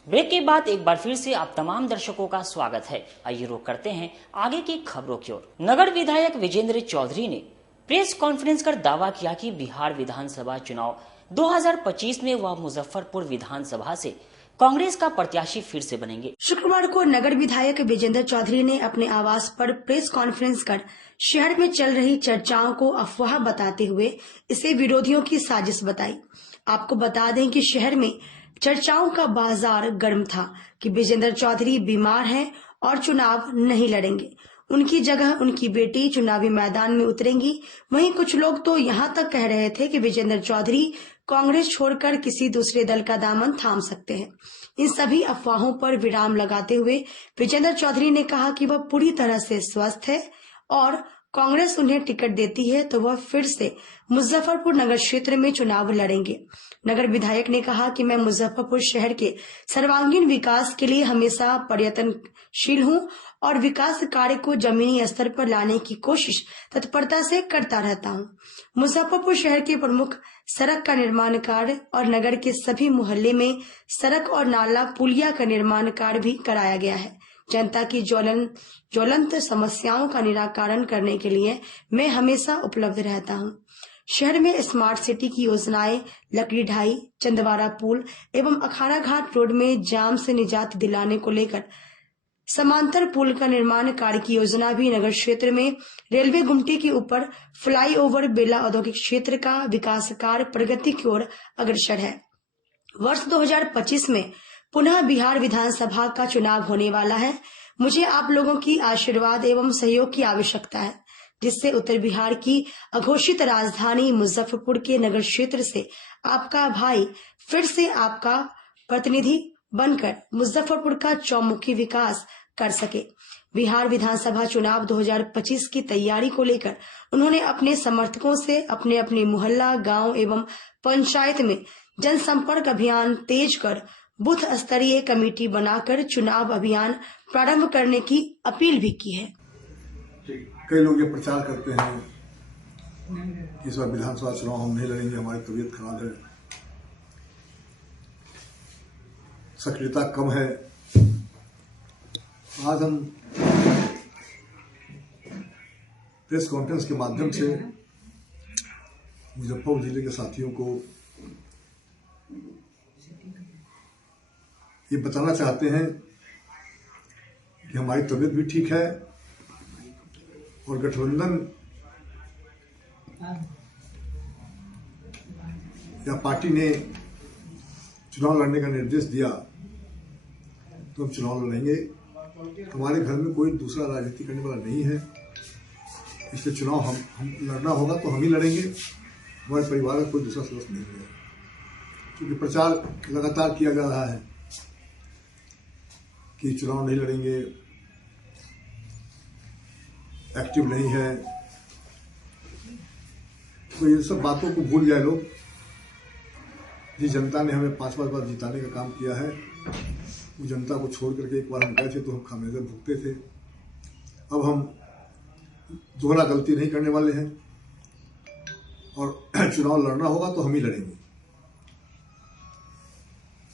ब्रेक के बाद एक बार फिर से आप तमाम दर्शकों का स्वागत है। आइए रुक करते हैं आगे की खबरों की ओर। नगर विधायक विजेंद्र चौधरी ने प्रेस कॉन्फ्रेंस कर दावा किया कि बिहार विधानसभा चुनाव 2025 में वह मुजफ्फरपुर विधानसभा से कांग्रेस का प्रत्याशी फिर से बनेंगे। शुक्रवार को नगर विधायक विजेंद्र चौधरी ने अपने आवास पर प्रेस कॉन्फ्रेंस कर शहर में चल रही चर्चाओं को अफवाह बताते हुए इसे विरोधियों की साजिश बताई। आपको बता दें कि शहर में चर्चाओं का बाजार गर्म था कि विजेंद्र चौधरी बीमार हैं और चुनाव नहीं लड़ेंगे। उनकी जगह उनकी बेटी चुनावी मैदान में उतरेंगी। वहीं कुछ लोग तो यहां तक कह रहे थे कि विजेंद्र चौधरी कांग्रेस छोड़कर किसी दूसरे दल का दामन थाम सकते हैं। इन सभी अफवाहों पर विराम लगाते हुए विजेंद्र चौधरी ने कहा कि वह पूरी तरह से स्वस्थ है और कांग्रेस उन्हें टिकट देती है तो वह फिर से मुजफ्फरपुर नगर क्षेत्र में चुनाव लड़ेंगे। नगर विधायक ने कहा कि मैं मुजफ्फरपुर शहर के सर्वांगीण विकास के लिए हमेशा प्रयत्नशील हूं और विकास कार्य को जमीनी स्तर पर लाने की कोशिश तत्परता से करता रहता हूं। मुजफ्फरपुर शहर के प्रमुख सड़क का निर्माण कार्य और नगर के सभी मोहल्ले में सड़क और नाला पुलिया का निर्माण कार्य भी कराया गया है। जनता की ज्वलंत समस्याओं का निराकरण करने के लिए मैं हमेशा उपलब्ध रहता हूं। शहर में स्मार्ट सिटी की योजनाएं, लकड़ी ढाई, चंदवारा पुल एवं अखाड़ा घाट रोड में जाम से निजात दिलाने को लेकर समांतर पुल का निर्माण कार्य की योजना भी नगर क्षेत्र में रेलवे गुमटी के ऊपर फ्लाईओवर बेला औद्योगिक क्षेत्र का विकास कार्य प्रगति की ओर अग्रसर है। वर्ष 2025 में पुनः बिहार विधानसभा का चुनाव होने वाला है। मुझे आप लोगों की आशीर्वाद एवं सहयोग की आवश्यकता है, जिससे उत्तर बिहार की अघोषित राजधानी मुजफ्फरपुर के नगर क्षेत्र से आपका भाई फिर से आपका प्रतिनिधि बनकर मुजफ्फरपुर का चौमुखी विकास कर सके। बिहार विधानसभा चुनाव 2025 की तैयारी को लेकर उन्होंने अपने समर्थकों से अपने अपने मोहल्ला, गांव एवं पंचायत में जनसंपर्क अभियान तेज कर बूथ स्तरीय कमेटी बनाकर चुनाव अभियान प्रारंभ करने की अपील भी की है। कई लोग ये प्रचार करते हैं इस बार विधानसभा चुनाव हम नहीं लड़ेंगे, हमारी तबीयत खराब है, सक्रियता कम है। आज हम प्रेस कॉन्फ्रेंस के माध्यम से मुजफ्फरपुर जिले के साथियों को ये बताना चाहते हैं कि हमारी तबीयत भी ठीक है और गठबंधन या पार्टी ने चुनाव लड़ने का निर्देश दिया तो हम चुनाव लड़ेंगे। हमारे घर में कोई दूसरा राजनीति करने वाला नहीं है, इसलिए चुनाव हम लड़ना होगा तो हम ही लड़ेंगे। हमारे परिवार का कोई दूसरा सदस्य नहीं है, क्योंकि प्रचार लगातार किया जा रहा है कि चुनाव नहीं लड़ेंगे, एक्टिव नहीं है। तो ये सब बातों को भूल जाए लोग। जिस जनता ने हमें 5 बार जिताने का काम किया है, वो जनता को छोड़ करके एक बार हम गए थे तो हम खामियाजा भुगते थे। अब हम दोहरा गलती नहीं करने वाले हैं और चुनाव लड़ना होगा तो हम ही लड़ेंगे।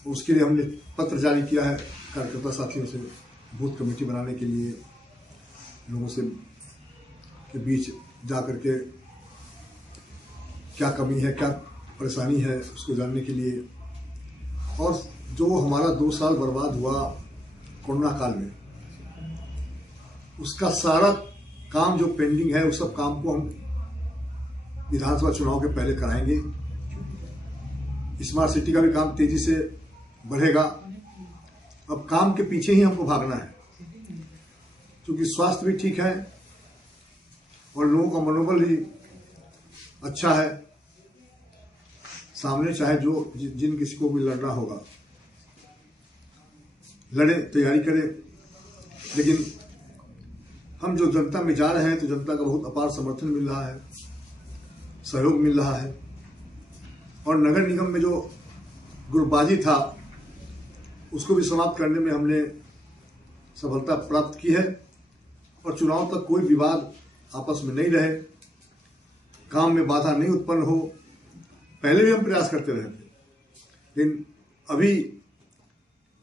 उसके लिए हमने पत्र जारी किया है कार्यकर्ता साथियों से, बूथ कमेटी बनाने के लिए लोगों से के बीच जा करके क्या कमी है, क्या परेशानी है, उसको जानने के लिए। और जो हमारा 2 साल बर्बाद हुआ कोरोना काल में, उसका सारा काम जो पेंडिंग है, उस सब काम को हम विधानसभा चुनाव के पहले कराएंगे। स्मार्ट सिटी का भी काम तेजी से बढ़ेगा। अब काम के पीछे ही हमको भागना है, क्योंकि स्वास्थ्य भी ठीक है और लोगों का मनोबल भी अच्छा है। सामने चाहे जो जिन किसी को भी लड़ना होगा लड़े, तैयारी करें। लेकिन हम जो जनता में जा रहे हैं तो जनता का बहुत अपार समर्थन मिल रहा है, सहयोग मिल रहा है। और नगर निगम में जो गुटबाजी था उसको भी समाप्त करने में हमने सफलता प्राप्त की है और चुनाव तक कोई विवाद आपस में नहीं रहे, काम में बाधा नहीं उत्पन्न हो। पहले भी हम प्रयास करते रहे थे, लेकिन अभी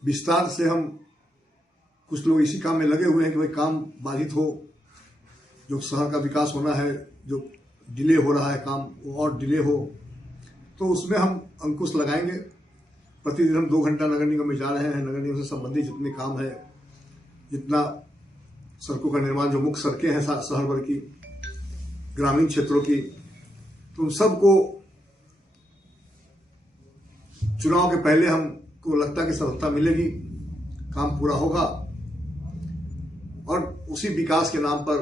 विस्तार से हम कुछ लोग इसी काम में लगे हुए हैं कि भाई काम बाधित हो, जो शहर का विकास होना है, जो डिले हो रहा है काम, वो और डिले हो, तो उसमें हम अंकुश लगाएंगे। प्रतिदिन हम 2 घंटा नगर निगम में जा रहे हैं। नगर निगम से संबंधित जितने काम है, जितना सड़कों का निर्माण, जो मुख्य सड़कें हैं शहर भर की, ग्रामीण क्षेत्रों की, तो उन सबको चुनाव के पहले हमको लगता है कि सफलता मिलेगी, काम पूरा होगा। और उसी विकास के नाम पर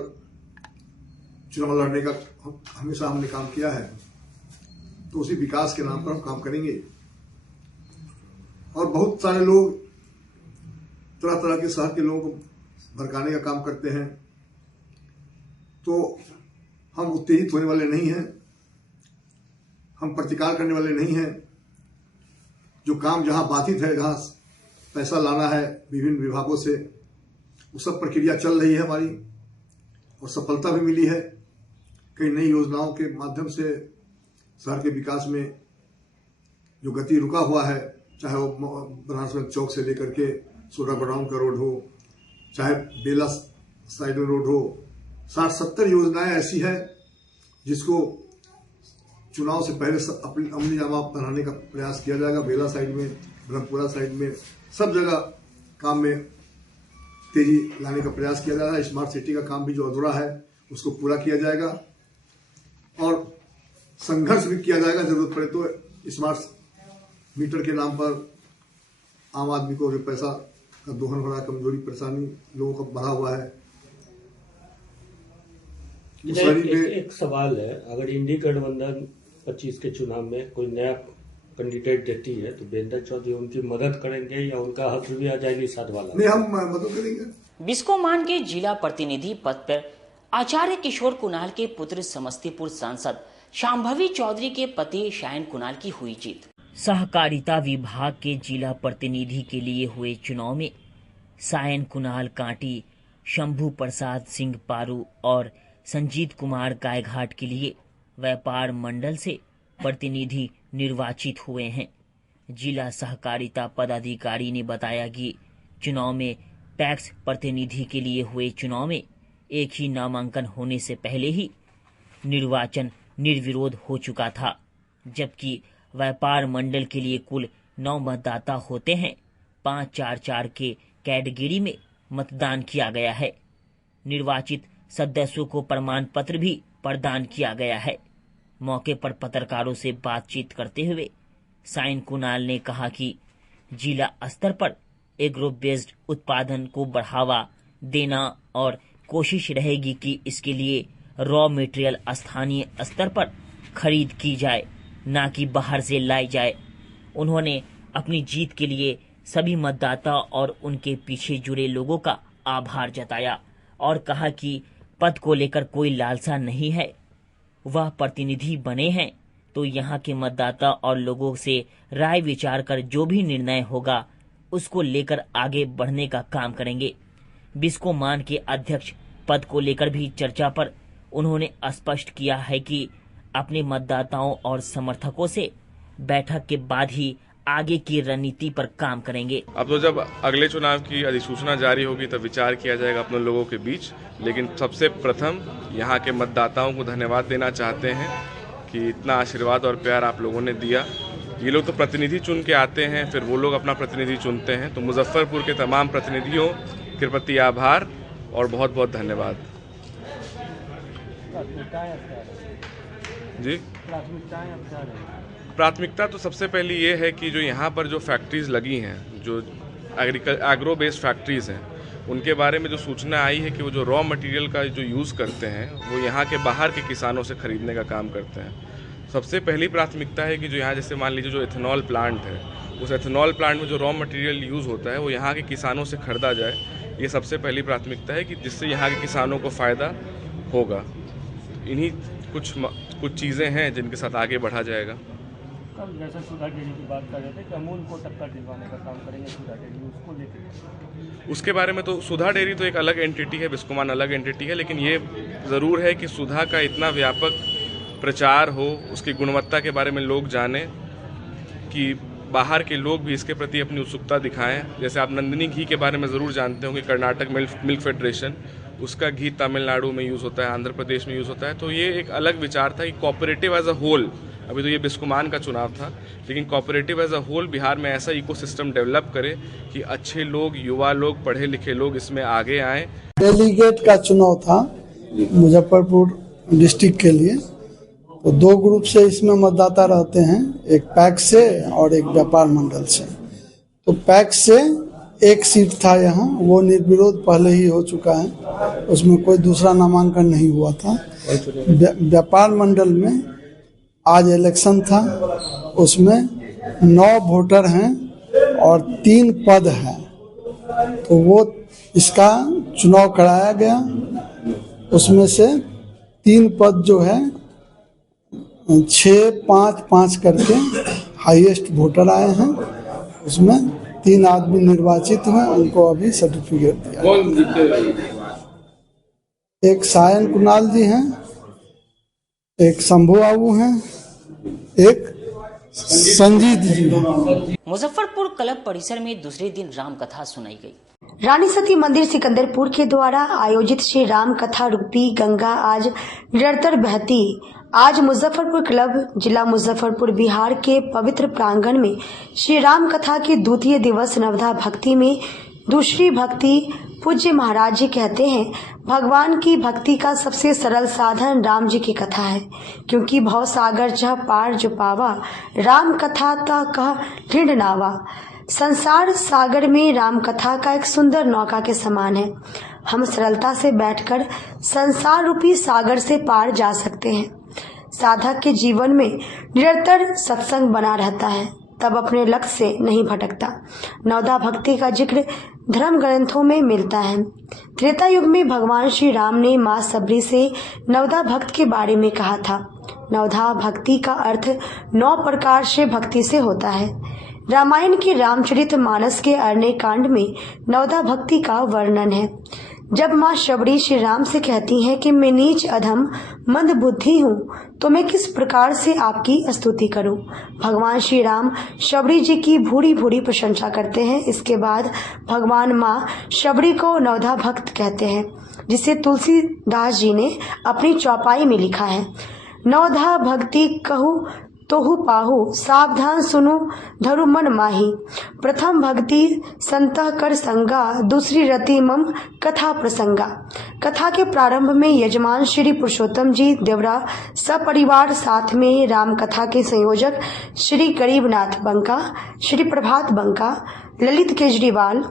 चुनाव लड़ने का हमेशा हमने काम किया है, तो उसी विकास के नाम पर हम काम करेंगे। और बहुत सारे लोग तरह तरह के शहर के लोगों को भड़काने का काम करते हैं, तो हम उत्तेजित होने वाले नहीं हैं, हम प्रतिकार करने वाले नहीं हैं। जो काम जहां बाधित है, जहां पैसा लाना है विभिन्न विभागों से, वो सब प्रक्रिया चल रही है हमारी और सफलता भी मिली है। कई नई योजनाओं के माध्यम से शहर के विकास में जो गति रुका हुआ है, चाहे वो बनारस चौक से लेकर के सोडा गोडाउन का रोड हो, चाहे बेला साइड में रोड हो, 60-70 योजनाएं ऐसी है जिसको चुनाव से पहले अपनी अमली जामा बनाने का प्रयास किया जाएगा। बेला साइड में, ब्रह्मपुरा साइड में, सब जगह काम में तेजी लाने का प्रयास किया जा रहा है। स्मार्ट सिटी का काम भी जो अधूरा है उसको पूरा किया जाएगा और संघर्ष भी किया जाएगा। जरूरत पड़े तो स्मार्ट मीटर के नाम पर आम आदमी को जो पैसा का दोहन हो रहा है, कमजोरी परेशानी लोगों का बढ़ा हुआ है। एक सवाल है, अगर इंडी गठबंधन 25 के चुनाव में कोई नया कैंडिडेट देती है तो वीरेंद्र चौधरी उनकी मदद करेंगे या उनका हक भी आ जाएगी साथ वाला? नहीं, हम मदद करेंगे। बिस्कोमान के जिला प्रतिनिधि पद पर आचार्य किशोर कुणाल के पुत्र समस्तीपुर सांसद शांभवी चौधरी के पति शायन कुणाल की हुई जीत। सहकारिता विभाग के जिला प्रतिनिधि के लिए हुए चुनाव में शायन कुणाल कांटी, शंभू प्रसाद सिंह पारू और संजीत कुमार गायघाट के लिए व्यापार मंडल से प्रतिनिधि निर्वाचित हुए हैं। जिला सहकारिता पदाधिकारी ने बताया कि चुनाव में पैक्स प्रतिनिधि के लिए हुए चुनाव में एक ही नामांकन होने से पहले ही निर्वाचन निर्विरोध हो चुका था, जबकि व्यापार मंडल के लिए कुल 9 मतदाता होते हैं। 544 के कैटेगरी में मतदान किया गया है। निर्वाचित सदस्यों को प्रमाण पत्र भी प्रदान किया गया है। मौके पर पत्रकारों से बातचीत करते हुए साइन कुणाल ने कहा कि जिला स्तर पर एग्रो बेस्ड उत्पादन को बढ़ावा देना और कोशिश रहेगी कि इसके लिए रॉ मटेरियल स्थानीय स्तर पर खरीद की जाए, न कि बाहर से लाई जाए। उन्होंने अपनी जीत के लिए सभी मतदाता और उनके पीछे जुड़े लोगों का आभार जताया और कहा कि पद को लेकर कोई लालसा नहीं है। वह प्रतिनिधि बने हैं तो यहाँ के मतदाता और लोगों से राय विचार कर जो भी निर्णय होगा उसको लेकर आगे बढ़ने का काम करेंगे। बिस्कोमान के अध्यक्ष पद को लेकर भी चर्चा पर उन्होंने स्पष्ट किया है कि अपने मतदाताओं और समर्थकों से बैठक के बाद ही आगे की रणनीति पर काम करेंगे। अब तो जब अगले चुनाव की अधिसूचना जारी होगी तब विचार किया जाएगा अपने लोगों के बीच, लेकिन सबसे प्रथम यहाँ के मतदाताओं को धन्यवाद देना चाहते हैं कि इतना आशीर्वाद और प्यार आप लोगों ने दिया। ये लोग तो प्रतिनिधि चुन के आते हैं, फिर वो लोग अपना प्रतिनिधि चुनते हैं। तो मुजफ्फरपुर के तमाम प्रतिनिधियों के प्रति आभार और बहुत बहुत धन्यवाद। जी, प्राथमिकता तो सबसे पहली ये है कि जो यहाँ पर जो फैक्ट्रीज लगी हैं, जो एग्रो बेस्ड फैक्ट्रीज हैं, उनके बारे में जो सूचना आई है कि वो जो रॉ मटेरियल का जो यूज़ करते हैं वो यहाँ के बाहर के किसानों से खरीदने का काम करते हैं। सबसे पहली प्राथमिकता है कि जो यहाँ जैसे मान लीजिए जो एथेनॉल प्लांट है, उस एथेनॉल प्लांट में जो रॉ मटेरियल यूज़ होता है वो यहाँ के किसानों से खरीदा जाए। ये सबसे पहली प्राथमिकता है कि जिससे यहाँ के किसानों को फ़ायदा होगा। इन्हीं कुछ चीज़ें हैं जिनके साथ आगे बढ़ा जाएगा। जैसे सुधा डेयरी की बात कर रहे थे कि अमूल को टक्कर दिलवाने का काम करेंगे सुधा डेयरी, उसको लेकर उसके बारे में तो सुधा डेयरी तो एक अलग एंटिटी है, बिस्कोमान अलग एंटिटी है, लेकिन ये ज़रूर है कि सुधा का इतना व्यापक प्रचार हो, उसकी गुणवत्ता के बारे में लोग जानें कि बाहर के लोग भी इसके प्रति अपनी उत्सुकता दिखाएं। जैसे आप नंदिनी घी के बारे में ज़रूर जानते हो कि कर्नाटक मिल्क फेडरेशन, उसका घी तमिलनाडु में यूज़ होता है, आंध्र प्रदेश में यूज़ होता है। तो ये एक अलग विचार था कि कोऑपरेटिव एज अ होल, अभी तो ये बिस्कोमान का चुनाव था, लेकिन cooperative as a whole Bihar में ऐसा इकोसिस्टम डेवलप करे कि अच्छे लोग, युवा लोग, पढ़े लिखे लोग इसमें आगे आएँ। डेलीगेट का चुनाव था मुजफ्फरपुर डिस्ट्रिक्ट के लिए, तो दो ग्रुप से इसमें मतदाता रहते हैं, एक पैक्स से और एक व्यापार मंडल से। तो पैक्स से एक सीट था यहाँ, वो निर्विरोध पहले ही हो चुका है, उसमें कोई दूसरा नामांकन नहीं हुआ था। व्यापार मंडल में आज इलेक्शन था, उसमें 9 वोटर हैं और 3 पद हैं, तो वो इसका चुनाव कराया गया। उसमें से 3 पद जो है 6-5-5 करके हाईएस्ट वोटर आए हैं, उसमें 3 आदमी निर्वाचित हुए, उनको अभी सर्टिफिकेट दिया। एक सायन कुणाल जी हैं, एक शंभू बाबू हैं, एक संजीत जी हैं। मुजफ्फरपुर क्लब परिसर में दूसरे दिन राम कथा सुनाई गई। रानी सती मंदिर सिकंदरपुर के द्वारा आयोजित श्री राम कथा रूपी गंगा आज निरंतर बहती। आज मुजफ्फरपुर क्लब जिला मुजफ्फरपुर बिहार के पवित्र प्रांगण में श्री राम कथा के द्वितीय दिवस नवधा भक्ति में दूसरी भक्ति पूज्य महाराज जी कहते हैं, भगवान की भक्ति का सबसे सरल साधन राम जी की कथा है, क्योंकि भव सागर जह पार जो पावा, राम कथा ता कह ढिंढ नावा। संसार सागर में राम कथा का एक सुंदर नौका के समान है। हम सरलता से बैठकर संसार रूपी सागर से पार जा सकते हैं। साधक के जीवन में निरंतर सत्संग बना रहता है, तब अपने लक्ष्य से नहीं भटकता। नवधा भक्ति का जिक्र धर्म ग्रंथों में मिलता है। त्रेता युग में भगवान श्री राम ने माँ सबरी से नवधा भक्त के बारे में कहा था। नवधा भक्ति का अर्थ 9 प्रकार से भक्ति से होता है। रामायण के रामचरित मानस के अरण्य कांड में नवधा भक्ति का वर्णन है। जब माँ शबरी श्री राम से कहती हैं कि मैं नीच अधम मंद बुद्धि हूँ, तो मैं किस प्रकार से आपकी स्तुति करूँ। भगवान श्री राम शबरी जी की भूरी भूरी प्रशंसा करते हैं। इसके बाद भगवान माँ शबरी को नवधा भक्त कहते हैं, जिसे तुलसीदास जी ने अपनी चौपाई में लिखा है। नवधा भक्ति कहूँ तोहु पाहु सावधान सुनु धरु मन माही। प्रथम भक्ति संतः कर संगा, दूसरी रति मम कथा प्रसंगा। कथा के प्रारंभ में यजमान श्री पुरुषोत्तम जी देवरा सपरिवार साथ में राम कथा के संयोजक श्री गरीबनाथ बंका, श्री प्रभात बंका, ललित केजरीवाल,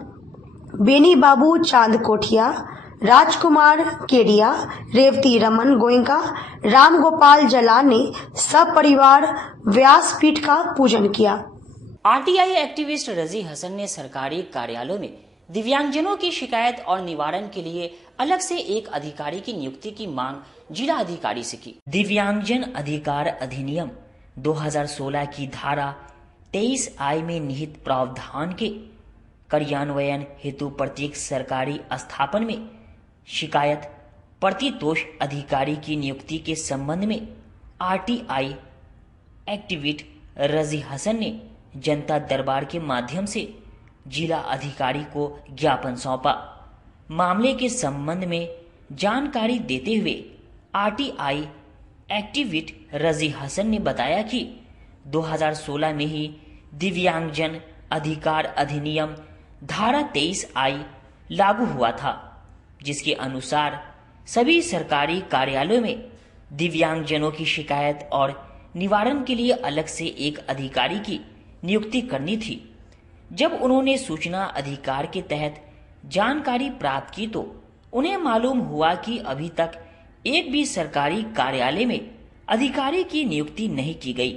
बेनी बाबू चांद कोठिया, राजकुमार केडिया, रेवती रमन गोयंका, राम गोपाल जलान ने सपरिवार व्यासपीठ का पूजन किया। आरटीआई एक्टिविस्ट रजी हसन ने सरकारी कार्यालयों में दिव्यांगजनों की शिकायत और निवारण के लिए अलग से एक अधिकारी की नियुक्ति की मांग जिला अधिकारी से की। दिव्यांगजन अधिकार अधिनियम 2016 की धारा 23I में निहित प्रावधान के कार्यान्वयन हेतु प्रत्येक सरकारी स्थापना में शिकायत प्रतितोष अधिकारी की नियुक्ति के संबंध में आरटीआई एक्टिविस्ट रजी हसन ने जनता दरबार के माध्यम से जिला अधिकारी को ज्ञापन सौंपा। मामले के संबंध में जानकारी देते हुए आरटीआई एक्टिविस्ट रजी हसन ने बताया कि 2016 में ही दिव्यांगजन अधिकार अधिनियम धारा 23I लागू हुआ था, जिसके अनुसार सभी सरकारी कार्यालयों में दिव्यांगजनों की शिकायत और निवारण के लिए अलग से एक अधिकारी की नियुक्ति करनी थी। जब उन्होंने सूचना अधिकार के तहत जानकारी प्राप्त की तो उन्हें मालूम हुआ कि अभी तक एक भी सरकारी कार्यालय में अधिकारी की नियुक्ति नहीं की गई।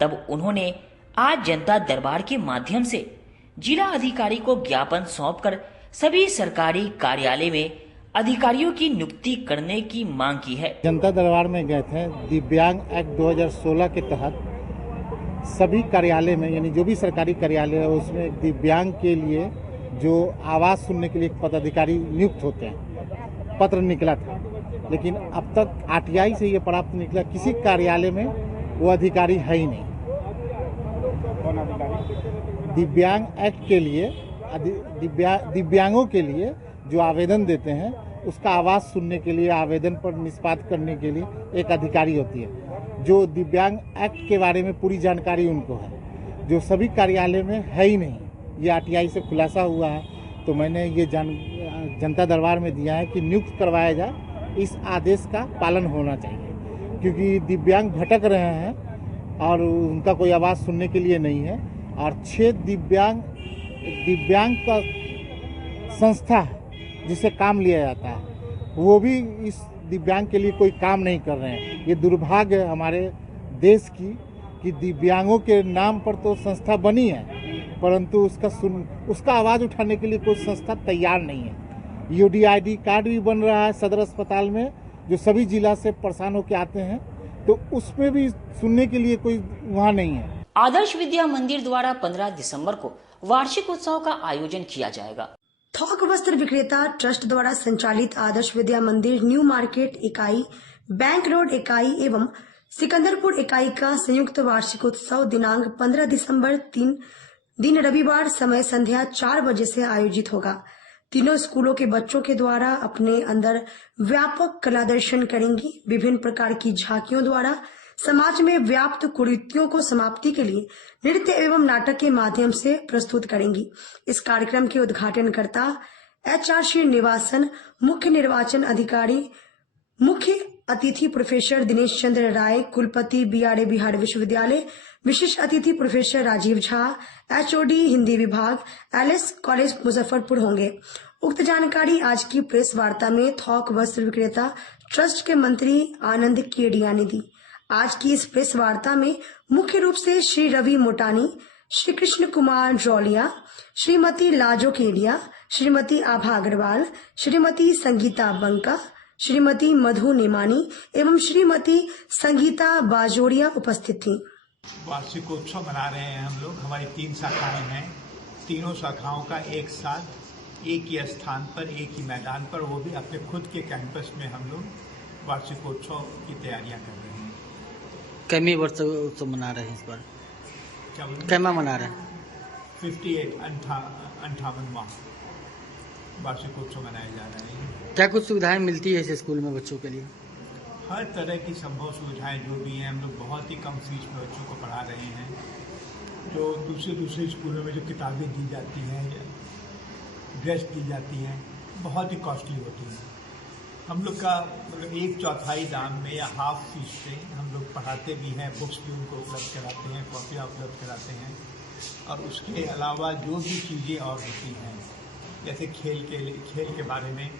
तब उन्होंने आज जनता दरबार के माध्यम से जिला अधिकारी को ज्ञापन सौंपकर सभी सरकारी कार्यालय में अधिकारियों की नियुक्ति करने की मांग की है। जनता दरबार में गए थे। दिव्यांग एक्ट 2016 के तहत सभी कार्यालय में, यानी जो भी सरकारी कार्यालय है उसमें दिव्यांग के लिए जो आवाज सुनने के लिए पदाधिकारी नियुक्त होते हैं, पत्र निकला था, लेकिन अब तक आरटीआई से ये प्राप्त निकला किसी कार्यालय में वो अधिकारी है ही नहीं। दिव्यांग एक्ट के लिए दिव्यांगों के लिए जो आवेदन देते हैं उसका आवाज सुनने के लिए, आवेदन पर निष्पादित करने के लिए एक अधिकारी होती है जो दिव्यांग एक्ट के बारे में पूरी जानकारी उनको है, जो सभी कार्यालय में है ही नहीं। ये आरटीआई से खुलासा हुआ है, तो मैंने ये जनता दरबार में दिया है कि नियुक्त करवाया जाए। इस आदेश का पालन होना चाहिए, क्योंकि दिव्यांग भटक रहे हैं और उनका कोई आवाज़ सुनने के लिए नहीं है। और 6 दिव्यांग का संस्था है जिसे काम लिया जाता है, वो भी इस दिव्यांग के लिए कोई काम नहीं कर रहे हैं। ये दुर्भाग्य है हमारे देश की कि दिव्यांगों के नाम पर तो संस्था बनी है, परंतु उसका आवाज़ उठाने के लिए कोई संस्था तैयार नहीं है। यूडीआईडी कार्ड भी बन रहा है सदर अस्पताल में, जो सभी जिला से परेशान होकर आते हैं, तो उसमें भी सुनने के लिए कोई वहाँ नहीं है। आदर्श विद्या मंदिर द्वारा 15 दिसंबर को वार्षिक उत्सव का आयोजन किया जाएगा। थोक वस्त्र विक्रेता ट्रस्ट द्वारा संचालित आदर्श विद्या मंदिर न्यू मार्केट इकाई, बैंक रोड इकाई एवं सिकंदरपुर इकाई का संयुक्त वार्षिक उत्सव दिनांक 15 दिसंबर 3 दिन रविवार समय संध्या 4 बजे से आयोजित होगा। तीनों स्कूलों के बच्चों के द्वारा अपने अंदर व्यापक कला दर्शन करेंगी। विभिन्न प्रकार की झांकियों द्वारा समाज में व्याप्त कुरीतियों को समाप्ति के लिए नृत्य एवं नाटक के माध्यम से प्रस्तुत करेंगी। इस कार्यक्रम के उद्घाटनकर्ता HR श्रीनिवासन, मुख्य निर्वाचन अधिकारी, मुख्य अतिथि प्रोफेसर दिनेश चंद्र राय, कुलपति BRA बिहार विश्वविद्यालय, विशिष्ट अतिथि प्रोफेसर राजीव झा, HOD हिंदी विभाग, LS कॉलेज मुजफ्फरपुर होंगे। उक्त जानकारी आज की प्रेस वार्ता में थोक वस्त्र विक्रेता ट्रस्ट के मंत्री आनंद केडिया ने दी। आज की इस प्रेस वार्ता में मुख्य रूप से श्री रवि मोटानी, श्री कृष्ण कुमार जौलिया, श्रीमती लाजो केडिया, श्रीमती आभा अग्रवाल, श्रीमती संगीता बंका, श्रीमती मधु नेमानी एवं श्रीमती संगीता बाजोरिया उपस्थित थी। वार्षिकोत्सव मना रहे हैं हम लोग। हमारी 3 शाखाएं हैं, तीनों शाखाओं का एक साथ एक ही स्थान पर, एक ही मैदान पर, वो भी अपने खुद के कैंपस में हम लोग वार्षिकोत्सव की तैयारियां कर रहे हैं। कैमी वार्षिकोत्सव मना रहे हैं इस बार? कैमा मना रहे हैं? 58वां वार्षिकोत्सव मनाए जा रहे हैं। क्या कुछ सुविधाएं मिलती है इस स्कूल में बच्चों के लिए? हर तरह की संभव सुविधाएं जो भी हैं, हम लोग बहुत ही कम फीस में बच्चों को पढ़ा रहे हैं। जो दूसरे स्कूलों में जो किताबें दी जाती हैं या ड्रेस दी जाती हैं, बहुत ही कॉस्टली होती हैं। हम लोग का मतलब 1/4 दाम में या हाफ फीस पे हम लोग पढ़ाते भी हैं, बुक्स भी उनको उपलब्ध कराते हैं, कॉपियाँ उपलब्ध कराते हैं। और उसके अलावा जो भी चीज़ें और होती हैं, जैसे खेल के बारे में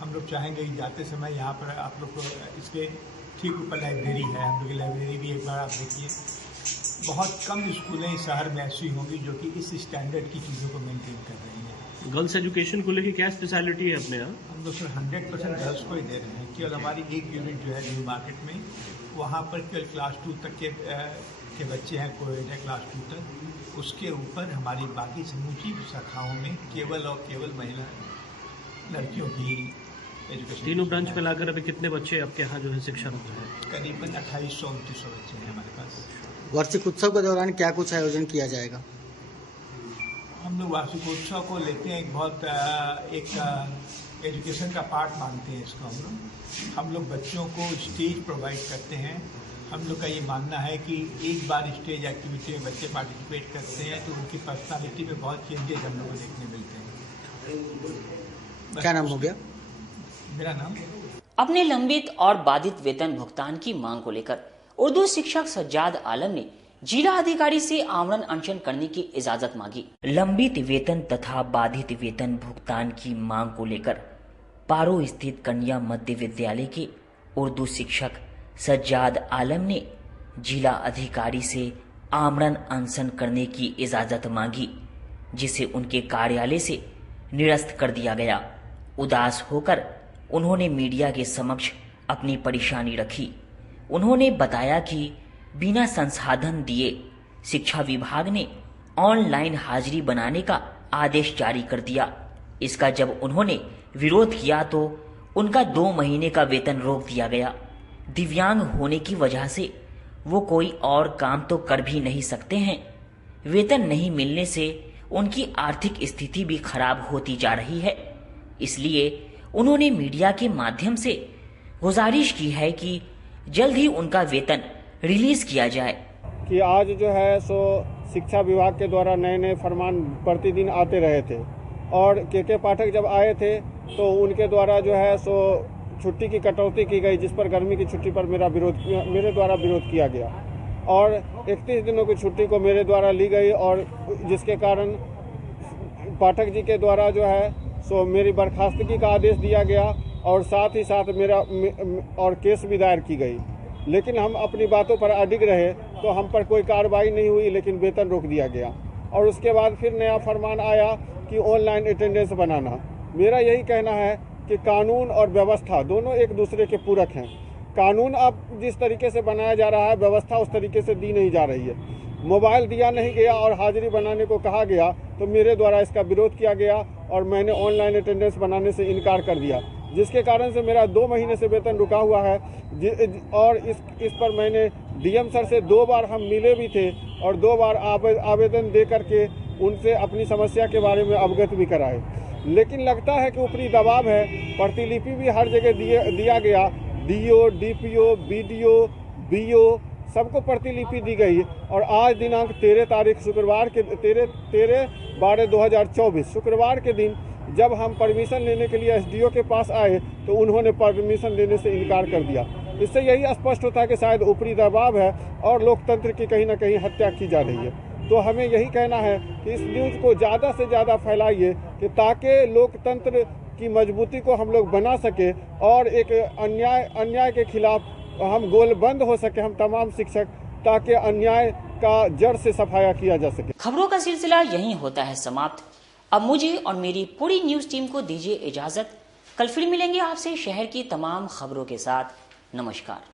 हम लोग चाहेंगे कि जाते समय यहाँ पर आप लोग को इसके ठीक ऊपर लाइब्रेरी है, हम लोग की लाइब्रेरी भी एक बार आप देखिए। बहुत कम स्कूलें शहर में ऐसी होंगी जो कि इस स्टैंडर्ड की चीज़ों को मेंटेन कर रही हैं। गर्ल्स एजुकेशन को लेकर क्या स्पेशलिटी है अपने यहाँ? हम लोग सिर्फ 100% गर्ल्स को ही दे रहे हैं। केवल हमारी एक यूनिट जो है न्यू मार्केट में, वहाँ पर केवल क्लास 2 तक के बच्चे हैं, कोएड है क्लास 2 तक। उसके ऊपर हमारी बाकी समूची शाखाओं में केवल और केवल महिला लड़कियों की एजुकेशन। तीनों ब्रांच में लाकर अभी कितने बच्चे आपके यहाँ जो है शिक्षारत हैं? करीबन 2800-2900 बच्चे हैं हमारे पास। वार्षिक उत्सव के दौरान क्या कुछ आयोजन किया जाएगा? हम लोग वार्षिकोत्सव को लेते हैं एक एजुकेशन का पार्ट मानते हैं इसको। हम लोग बच्चों को स्टेज प्रोवाइड करते हैं। हम लोग का ये मानना है कि एक बार स्टेज एक्टिविटी में बच्चे पार्टिसिपेट करते हैं तो उनकी पर्सनालिटी में बहुत चेंजेस हम लोग को देखने मिलते हैं। क्या नाम हो गया? मेरा नाम। अपने लंबित और बाधित वेतन भुगतान की मांग को लेकर उर्दू शिक्षक सज्जाद आलम ने जिला अधिकारी से आमरण अनशन करने की इजाजत मांगी। लंबित वेतन तथा बाधित वेतन भुगतान की मांग को लेकर पारो स्थित कन्या मध्य विद्यालय के उर्दू शिक्षक सज्जाद आलम ने जिला अधिकारी से आमरण अनशन करने की इजाजत मांगी, जिसे उनके कार्यालय से निरस्त कर दिया गया। उदास होकर उन्होंने मीडिया के समक्ष अपनी परेशानी रखी। उन्होंने बताया कि बिना संसाधन दिए शिक्षा विभाग ने ऑनलाइन हाजिरी बनाने का आदेश जारी कर दिया। इसका जब उन्होंने विरोध किया तो उनका 2 महीने का वेतन रोक दिया गया। दिव्यांग होने की वजह से वो कोई और काम तो कर भी नहीं सकते हैं। वेतन नहीं मिलने से उनकी आर्थिक स्थिति भी खराब होती जा रही है। इसलिए उन्होंने मीडिया के माध्यम से गुजारिश की है कि जल्द ही उनका वेतन रिलीज किया जाए। कि आज जो है सो शिक्षा विभाग के द्वारा नए फरमान प्रतिदिन आते रहे थे और के पाठक जब आए थे तो उनके द्वारा जो है सो छुट्टी की कटौती की गई, जिस पर गर्मी की छुट्टी पर मेरे द्वारा विरोध किया गया और 31 दिनों की छुट्टी को मेरे द्वारा ली गई और जिसके कारण पाठक जी के द्वारा जो है सो मेरी बर्खास्तगी का आदेश दिया गया और साथ ही साथ मेरा और केस भी दायर की गई। लेकिन हम अपनी बातों पर अडिग रहे तो हम पर कोई कार्रवाई नहीं हुई, लेकिन वेतन रोक दिया गया। और उसके बाद फिर नया फरमान आया कि ऑनलाइन अटेंडेंस बनाना। मेरा यही कहना है कि कानून और व्यवस्था दोनों एक दूसरे के पूरक हैं। कानून अब जिस तरीके से बनाया जा रहा है, व्यवस्था उस तरीके से दी नहीं जा रही है। मोबाइल दिया नहीं गया और हाजिरी बनाने को कहा गया तो मेरे द्वारा इसका विरोध किया गया और मैंने ऑनलाइन अटेंडेंस बनाने से इनकार कर दिया, जिसके कारण से मेरा 2 महीने से वेतन रुका हुआ है। और इस पर मैंने डीएम सर से 2 बार हम मिले भी थे और 2 बार आवेदन दे करके उनसे अपनी समस्या के बारे में अवगत भी कराए। लेकिन लगता है कि ऊपरी दबाव है। प्रतिलिपि भी हर जगह दिया गया, डीओ, डीपीओ, बीडीओ, बीओ सबको प्रतिलिपि दी गई और आज दिनांक 13 तारीख शुक्रवार के 13/12/2024 शुक्रवार के दिन जब हम परमिशन लेने के लिए एसडीओ के पास आए तो उन्होंने परमिशन देने से इनकार कर दिया। इससे यही स्पष्ट होता है कि शायद ऊपरी दबाव है और लोकतंत्र की कहीं ना कहीं हत्या की जा रही है। तो हमें यही कहना है कि इस न्यूज़ को ज़्यादा से ज़्यादा फैलाइए कि ताकि लोकतंत्र की मजबूती को हम लोग बना सके और एक अन्याय के खिलाफ हम गोलबंद हो सके, हम तमाम शिक्षक, ताकि अन्याय का जड़ से सफाया किया जा सके। खबरों का सिलसिला यहीं होता है समाप्त। अब मुझे और मेरी पूरी न्यूज टीम को दीजिए इजाजत। कल फिर मिलेंगे आपसे शहर की तमाम खबरों के साथ। नमस्कार।